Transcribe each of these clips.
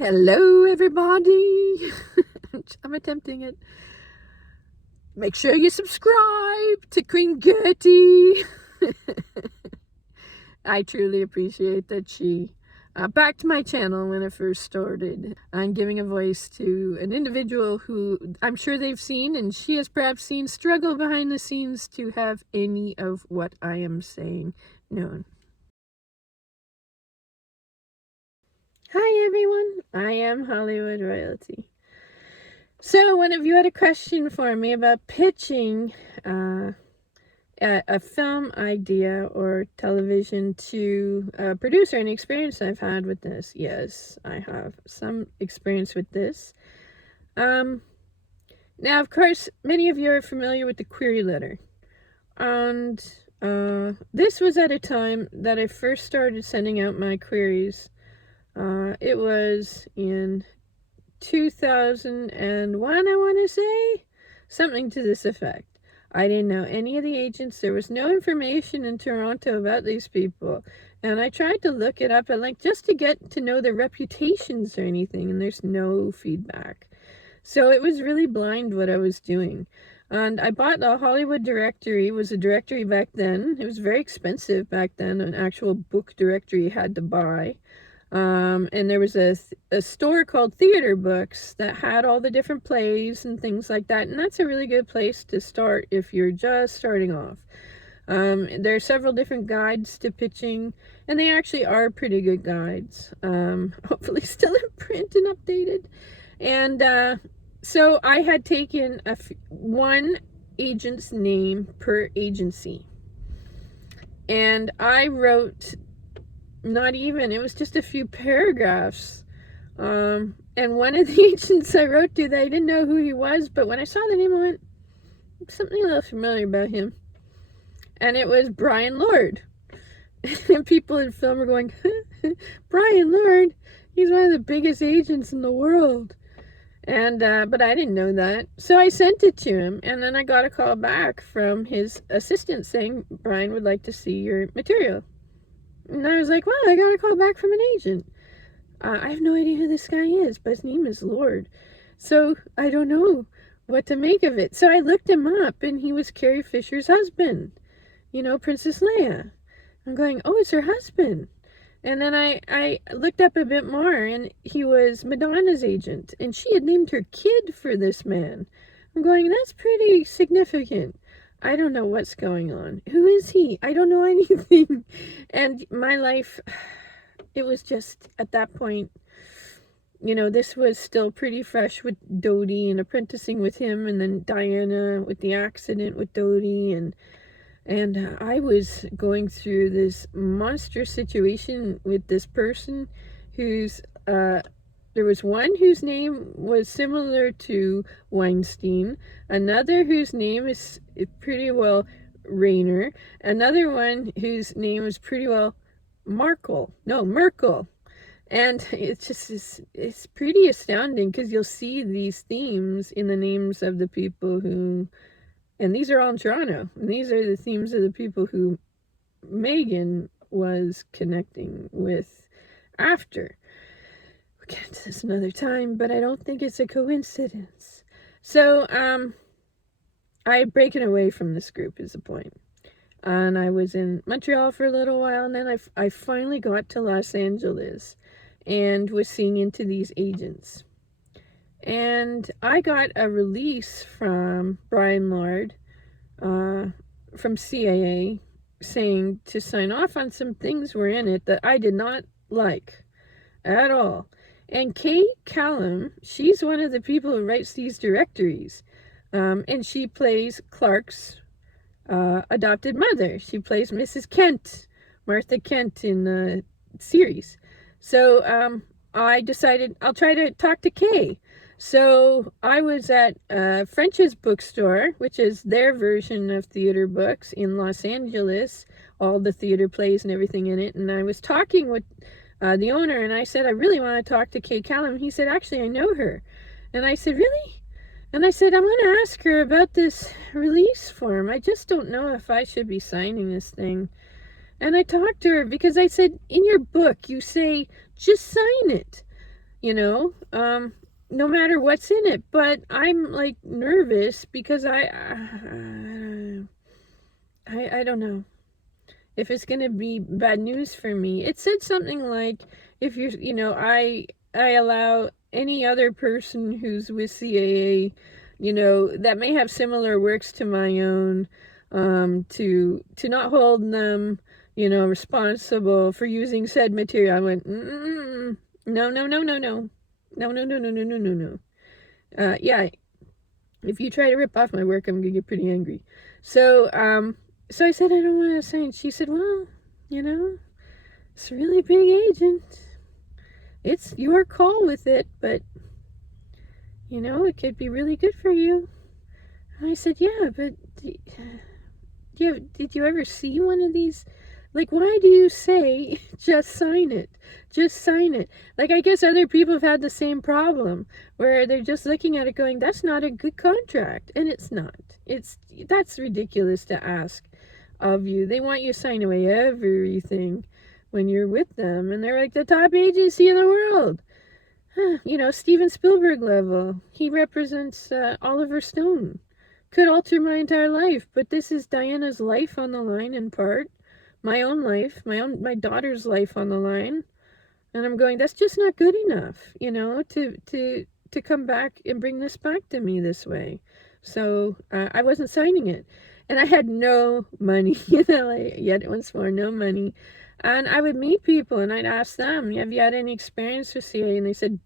Hello, everybody. I'm attempting it. Make sure you subscribe to Queen Gertie. I truly appreciate that she backed my channel when it first started. I'm giving a voice to an individual who I'm sure they've seen, and she has perhaps seen, struggle behind the scenes to have any of what I am saying known. Hi, everyone. I am Hollywood Royalty. So one of you had a question for me about pitching a film idea or television to a producer, and experience I've had with this. Yes, I have some experience with this. Now, of course, many of you are familiar with the query letter. And this was at a time that I first started sending out my queries. It was in 2001, I want to say, something to this effect. I didn't know any of the agents. There was no information in Toronto about these people, and I tried to look it up and just to get to know their reputations or anything, and there's no feedback. So it was really blind what I was doing. And I bought the Hollywood directory. It was a directory back then. It was very expensive back then, an actual book directory you had to buy. And there was a store called Theater Books that had all the different plays and things like that, and that's a really good place to start if you're just starting off. There are several different guides to pitching, and they actually are pretty good guides, hopefully still in print and updated. And so I had taken one agent's name per agency, and I wrote not even, it was just a few paragraphs. And one of the agents I wrote to, they didn't know who he was, but when I saw the name, I went, something a little familiar about him. And it was Brian Lord. And people in film were going, Brian Lord, he's one of the biggest agents in the world. And but I didn't know that. So I sent it to him, and then I got a call back from his assistant saying, Brian would like to see your material. And I was like, well, I got a call back from an agent. I have no idea who this guy is, but his name is Lord. So I don't know what to make of it. So I looked him up, and he was Carrie Fisher's husband. You know, Princess Leia. I'm going, oh, it's her husband. And then I looked up a bit more, and he was Madonna's agent. And she had named her kid for this man. I'm going, that's pretty significant. I don't know what's going on. Who is he? I don't know anything. And my life, it was just, at that point, you know, this was still pretty fresh with Dodie and apprenticing with him, and then Diana with the accident with Dodie, and I was going through this monster situation with this person who's, there was one whose name was similar to Weinstein, another whose name is pretty well Rayner, another one whose name is pretty well Merkel. And it's just, it's pretty astounding, because you'll see these themes in the names of the people who, and these are all in Toronto, and these are the themes of the people who Megan was connecting with after. We'll get into this another time, but I don't think it's a coincidence. So, I had broken away from this group is the point. And I was in Montreal for a little while, and then I finally got to Los Angeles and was seeing into these agents. And I got a release from Brian Lord, from CAA, saying to sign off on some things were in it that I did not like at all. And Kay Callum, she's one of the people who writes these directories. And she plays Clark's adopted mother. She plays Mrs. Kent, Martha Kent, in the series. So I decided I'll try to talk to Kay. So I was at French's bookstore, which is their version of Theater Books in Los Angeles, all the theater plays and everything in it. And I was talking with the owner, and I said, I really want to talk to Kay Callum. He said, actually, I know her. And I said, really? And I said, I'm going to ask her about this release form. I just don't know if I should be signing this thing. And I talked to her because I said, in your book, you say, just sign it. no matter what's in it. But I'm like nervous because I don't know if it's going to be bad news for me. It said something like, if you're, I allow any other person who's with CAA, that may have similar works to my own, to not hold them, responsible for using said material. I went, no, no, no, no, no, no, no, no, no, no, no, no, no, no. Yeah, if you try to rip off my work, I'm gonna get pretty angry. So I said I don't want to sign. She said, well, it's a really big agent. It's your call with it, but it could be really good for you. And I said, yeah, but did you ever see one of these? Like, why do you say, just sign it? Just sign it. Like, I guess other people have had the same problem, where they're just looking at it going, that's not a good contract. And it's not. That's ridiculous to ask of you. They want you to sign away everything when you're with them. And they're like the top agency in the world. Steven Spielberg level. He represents Oliver Stone. Could alter my entire life, but this is Diana's life on the line in part. My own life, my daughter's life on the line. And I'm going, that's just not good enough, to come back and bring this back to me this way. So I wasn't signing it. And I had no money in LA, yet once more, no money. And I would meet people and I'd ask them, have you had any experience with CA? And they said,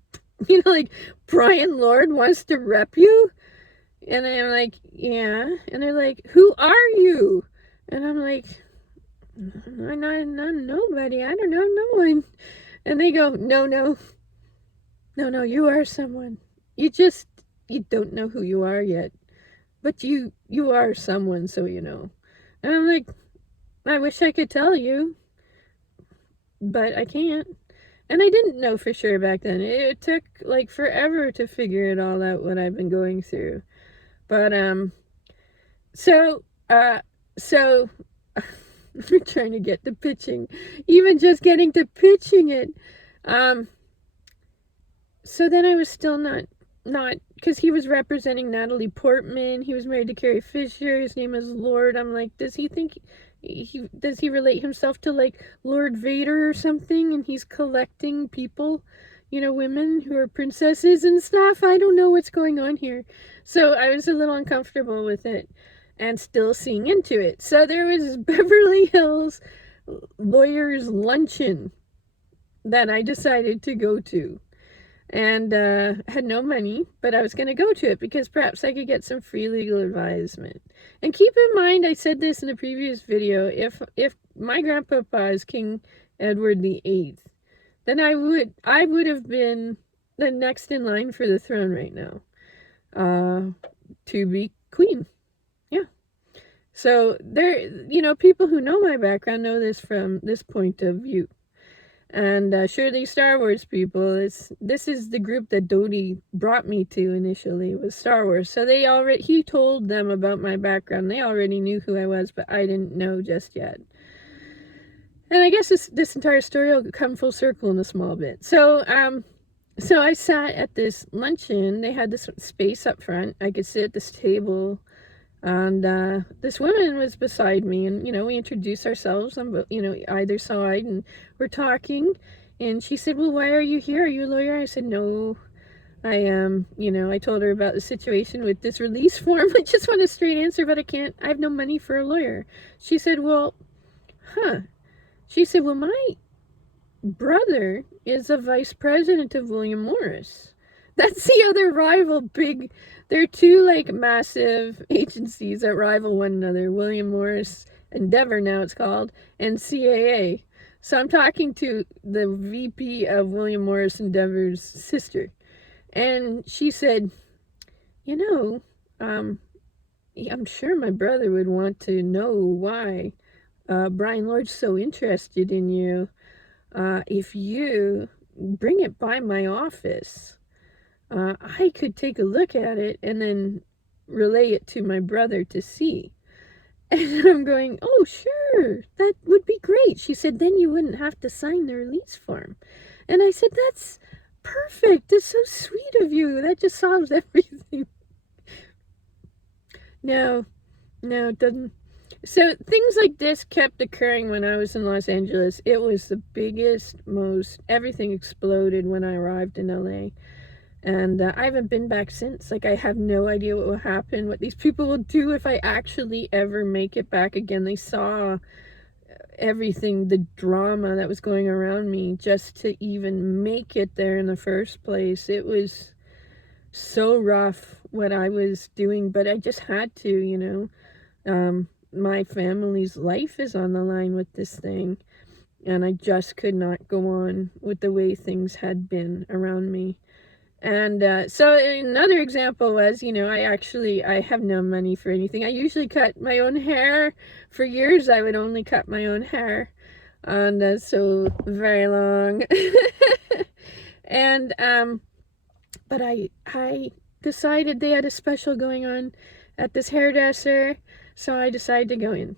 like, Brian Lord wants to rep you? And I'm like, yeah. And they're like, who are you? And I'm like, I'm not nobody. I don't know no one. And they go, no, you are someone. You don't know who you are yet. But you are someone, so you know. And I'm like, I wish I could tell you, but I can't. And I didn't know for sure back then. It took like forever to figure it all out, what I've been going through. But so we're trying to get to pitching, even just getting to pitching it. So then I was still not, because he was representing Natalie Portman. He was married to Carrie Fisher. His name is Lord. I'm like, does he think does he relate himself to like Lord Vader or something? And he's collecting people, women who are princesses and stuff. I don't know what's going on here. So I was a little uncomfortable with it and still seeing into it. So there was Beverly Hills Lawyers Luncheon that I decided to go to. And had no money, but I was going to go to it because perhaps I could get some free legal advisement. And keep in mind, I said this in a previous video, if my grandpapa is King Edward VIII, then I would have been the next in line for the throne right now, to be queen. Yeah. So there, people who know my background know this from this point of view. And surely Star Wars people, this is the group that Dodie brought me to initially, was Star Wars. So he told them about my background. They already knew who I was, but I didn't know just yet. And I guess this entire story will come full circle in a small bit. So I sat at this luncheon. They had this space up front. I could sit at this table. And this woman was beside me, and we introduced ourselves on either side, and we're talking. And she said, well, why are you here? Are you a lawyer? I said, no, I am. I told her about the situation with this release form. I just want a straight answer, but I have no money for a lawyer. She said, well, my brother is a vice president of William Morris. That's the other rival big. There are two massive agencies that rival one another. William Morris Endeavor, now it's called, and CAA. So I'm talking to the VP of William Morris Endeavor's sister. And she said, I'm sure my brother would want to know why Brian Lord's so interested in you. If you bring it by my office, I could take a look at it and then relay it to my brother to see. And I'm going, oh, sure, that would be great. She said, then you wouldn't have to sign the release form. And I said, that's perfect. That's so sweet of you. That just solves everything. No, no, it doesn't. So things like this kept occurring when I was in Los Angeles. It was the biggest, everything exploded when I arrived in LA. And I haven't been back since. Like, I have no idea what will happen, what these people will do if I actually ever make it back again. They saw everything, the drama that was going around me just to even make it there in the first place. It was so rough what I was doing, but I just had to, my family's life is on the line with this thing, and I just could not go on with the way things had been around me. And so another example was, I have no money for anything. I usually cut my own hair. For years, I would only cut my own hair, and so very long. And but I decided they had a special going on at this hairdresser, so I decided to go in.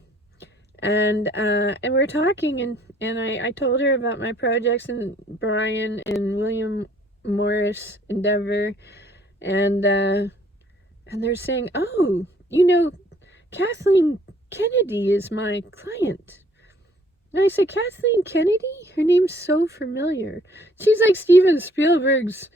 And we were talking, and I told her about my projects and Brian and William Morris endeavor, and they're saying, oh, Kathleen Kennedy is my client. And I said, Kathleen Kennedy? Her name's so familiar. She's like Steven Spielberg's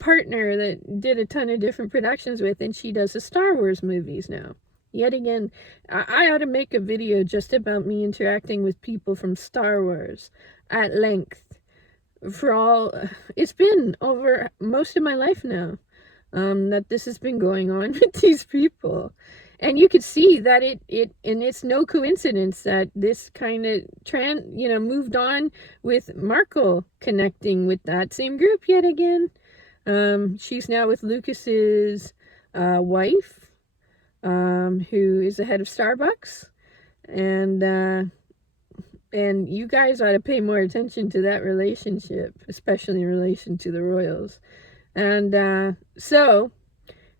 partner that did a ton of different productions with, and she does the Star Wars movies now. Yet again, I ought to make a video just about me interacting with people from Star Wars at length. It's been over most of my life now, that this has been going on with these people. And you could see that and it's no coincidence that this kind of moved on with Markle connecting with that same group yet again. She's now with Lucas's wife, who is the head of Starbucks, and you guys ought to pay more attention to that relationship, especially in relation to the royals. And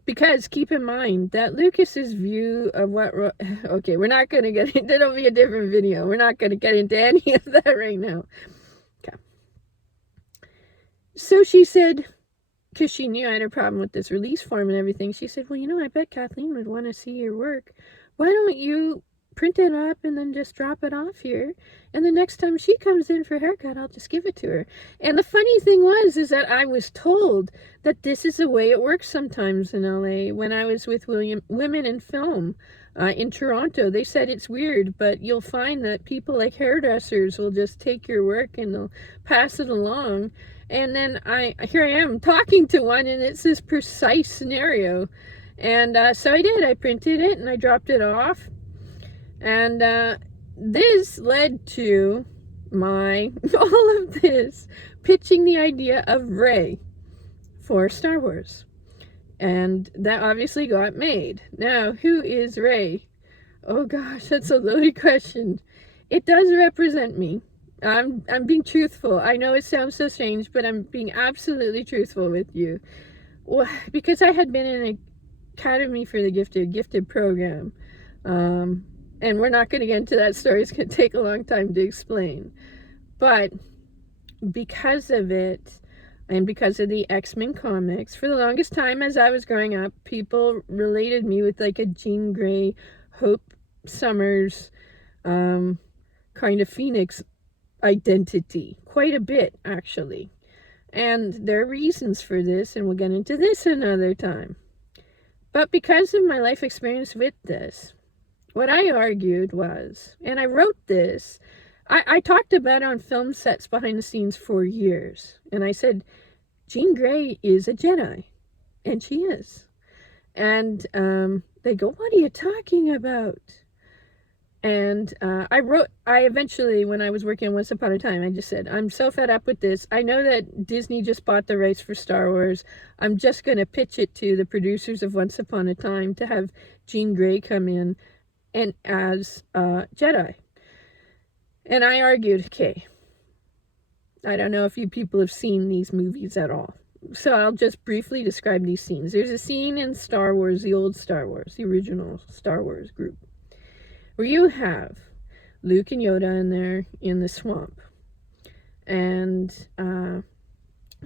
because keep in mind that Lucas's view of okay, we're not going to get into, that'll be a different video. We're not going to get into any of that right now. Okay. So she said, because she knew I had a problem with this release form and everything, she said, well, I bet Kathleen would want to see your work. Why don't you print it up and then just drop it off here, and the next time she comes in for a haircut, I'll just give it to her. And the funny thing is that I was told that this is the way it works sometimes in LA. When I was with Women in Film in Toronto, they said it's weird, but you'll find that people like hairdressers will just take your work and they'll pass it along. And then here I am talking to one, and it's this precise scenario. And so I did. I printed it and I dropped it off. And this led to all of this pitching the idea of Rey for Star Wars. And that obviously got made. Now, who is Rey? Oh gosh, that's a loaded question. It does represent me. I'm being truthful. I know it sounds so strange, but I'm being absolutely truthful with you. Well, because I had been in an Academy for the Gifted program. And we're not going to get into that story. It's going to take a long time to explain. But because of it, and because of the X-Men comics, for the longest time as I was growing up, people related me with like a Jean Grey, Hope Summers, kind of Phoenix identity. Quite a bit, actually. And there are reasons for this, and we'll get into this another time. But because of my life experience with this, what I argued was, and I wrote this, I talked about it on film sets behind the scenes for years. And I said, Jean Grey is a Jedi. And she is. And they go, what are you talking about? And I eventually, when I was working on Once Upon a Time, I just said, I'm so fed up with this. I know that Disney just bought the rights for Star Wars. I'm just going to pitch it to the producers of Once Upon a Time to have Jean Grey come in and as Jedi. And I argued, okay, I don't know if you people have seen these movies at all. So I'll just briefly describe these scenes. There's a scene in Star Wars, the old Star Wars, the original Star Wars group, where you have Luke and Yoda in there in the swamp. And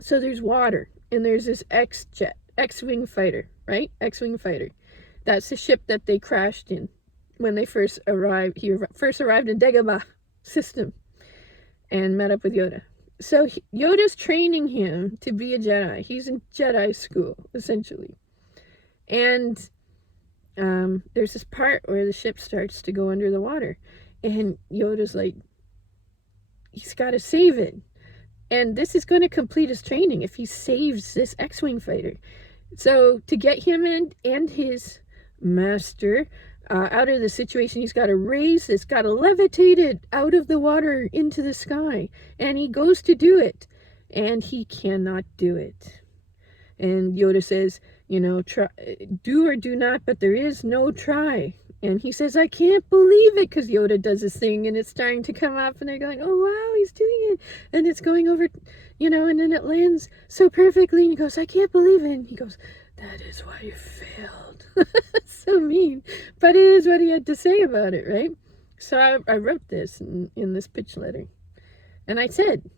So there's water, and there's this X-wing fighter, right? X-wing fighter. That's the ship that they crashed in when they first arrived. He first arrived in Dagobah system and met up with Yoda. So Yoda's training him to be a Jedi. He's in Jedi school, essentially. And there's this part where the ship starts to go under the water. And Yoda's like, he's got to save it. And this is going to complete his training if he saves this X-wing fighter. So to get him and his master out of the situation, he's got to raise this, got to levitate it out of the water into the sky. And he goes to do it. And he cannot do it. And Yoda says, try, do or do not, but there is no try. And he says, I can't believe it, because Yoda does this thing, and it's starting to come up, and they're going, oh, wow, he's doing it. And it's going over, and then it lands so perfectly, and he goes, I can't believe it. And he goes, that is why you failed. So mean. But it is what he had to say about it, right? So I wrote this in this pitch letter. And I said,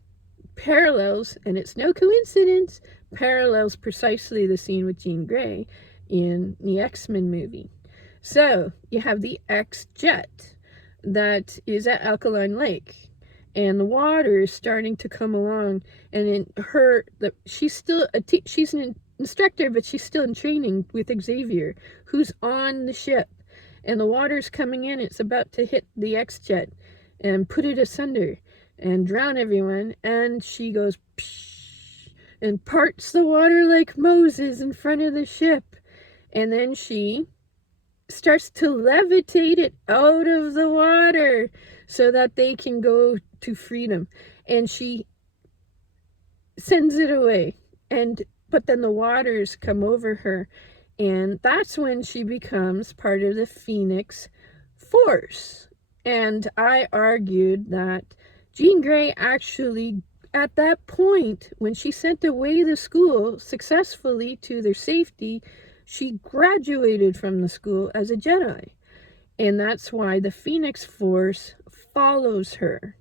parallels, and it's no coincidence, parallels precisely the scene with Jean Grey in the X-Men movie. So you have the X-Jet that is at Alkaline Lake, and the water is starting to come along, and in her, she's still she's an instructor, but she's still in training with Xavier, who's on the ship, and the water's coming in. It's about to hit the X-Jet and put it asunder and drown everyone, and she goes psh, and parts the water like Moses in front of the ship, and then she starts to levitate it out of the water so that they can go to freedom, and she sends it away, but then the waters come over her, and that's when she becomes part of the Phoenix Force. And I argued that Jean Grey actually, at that point, when she sent away the school successfully to their safety, she graduated from the school as a Jedi. And that's why the Phoenix Force follows her.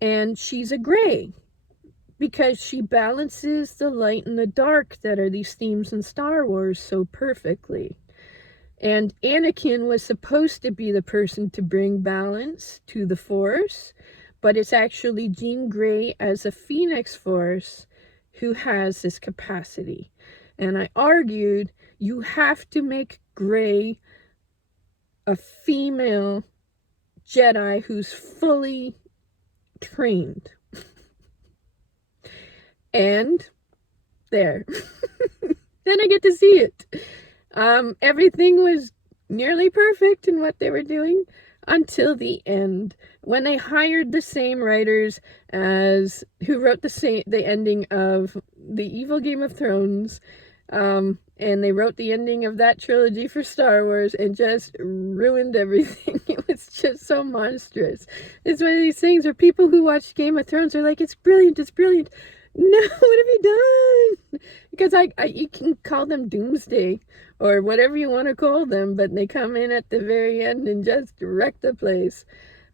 And she's a Grey, because she balances the light and the dark that are these themes in Star Wars so perfectly. And Anakin was supposed to be the person to bring balance to the Force, but it's actually Jean Grey as a Phoenix Force who has this capacity. And I argued you have to make Grey a female Jedi who's fully trained. And there. Then I get to see it. Everything was nearly perfect in what they were doing until the end, when they hired the same writers as who wrote the ending of the evil Game of Thrones, and they wrote the ending of that trilogy for Star Wars and just ruined everything. It was just so monstrous. It's one of these things where people who watch Game of Thrones are like, it's brilliant, it's brilliant. No, what have you done? Because you can call them Doomsday or whatever you want to call them, but they come in at the very end and just wreck the place.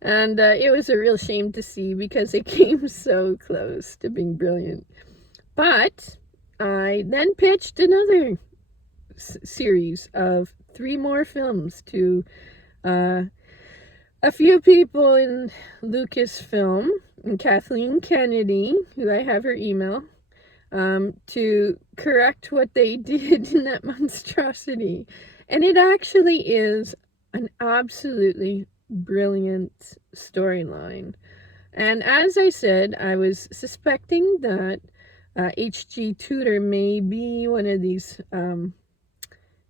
And it was a real shame to see, because it came so close to being brilliant. But I then pitched another series of 3 more films to a few people in Lucasfilm, and Kathleen Kennedy, who I have her email, to correct what they did in that monstrosity. And it actually is an absolutely brilliant storyline. And as I said, I was suspecting that H.G. Tudor may be one of these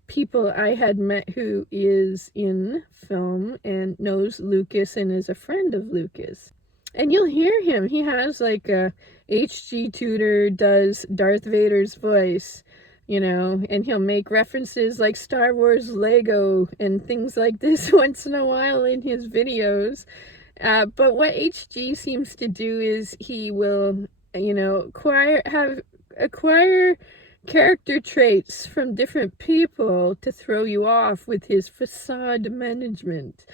people I had met who is in film and knows Lucas and is a friend of Lucas. And you'll hear him. He has like a H.G. Tudor does Darth Vader's voice, and he'll make references like Star Wars Lego and things like this once in a while in his videos. But what H.G. seems to do is he will, acquire character traits from different people to throw you off with his facade management.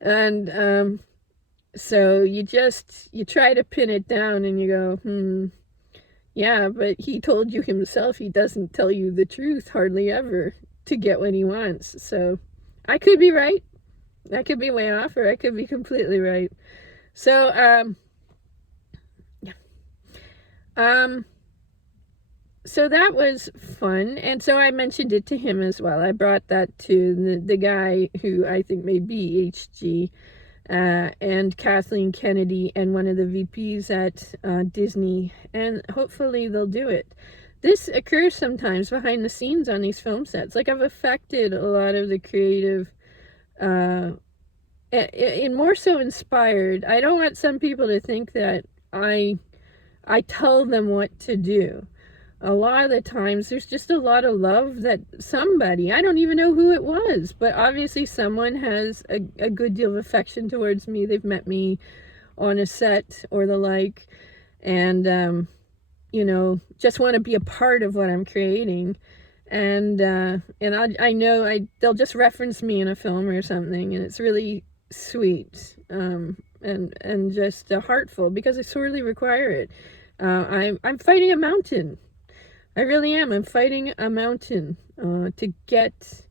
And so you try to pin it down and you go, Yeah, but he told you himself he doesn't tell you the truth hardly ever to get what he wants. So I could be right. I could be way off, or I could be completely right. So, yeah. Um, so that was fun. And so I mentioned it to him as well. I brought that to the guy who I think may be HG, and Kathleen Kennedy, and one of the VPs at Disney, and hopefully they'll do it. This occurs sometimes behind the scenes on these film sets. Like, I've affected a lot of the creative, and more so inspired. I don't want some people to think that I tell them what to do. A lot of the times there's just a lot of love that somebody, I don't even know who it was, but obviously someone has a good deal of affection towards me. They've met me on a set or the like, and just want to be a part of what I'm creating. And I know they'll just reference me in a film or something, and it's really sweet, and just heartful, because I sorely require it. I'm fighting a mountain. I really am. I'm fighting a mountain to get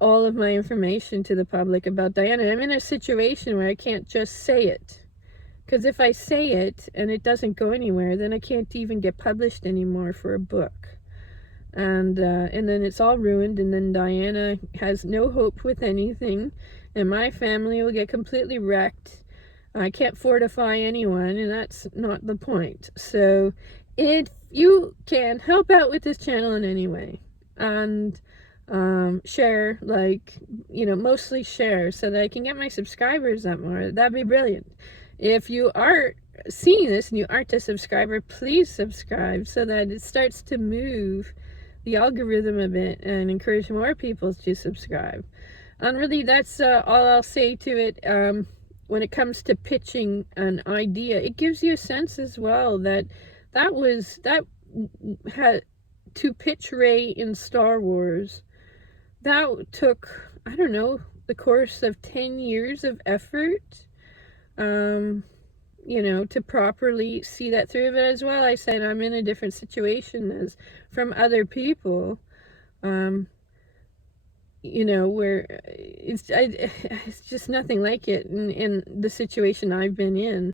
all of my information to the public about Diana. I'm in a situation where I can't just say it. Because if I say it and it doesn't go anywhere, then I can't even get published anymore for a book. And then it's all ruined, and then Diana has no hope with anything, and my family will get completely wrecked. I can't fortify anyone, and that's not the point. So if you can help out with this channel in any way, and share, mostly share, so that I can get my subscribers up more, that'd be brilliant. If you are seeing this and you aren't a subscriber, please subscribe so that it starts to move the algorithm a bit and encourage more people to subscribe. And really, that's all I'll say to it. When it comes to pitching an idea, it gives you a sense as well that had to pitch Rey in Star Wars, that took, I don't know, the course of 10 years of effort, to properly see that through. But as well, I said I'm in a different situation as from other people, where it's just nothing like it in the situation I've been in.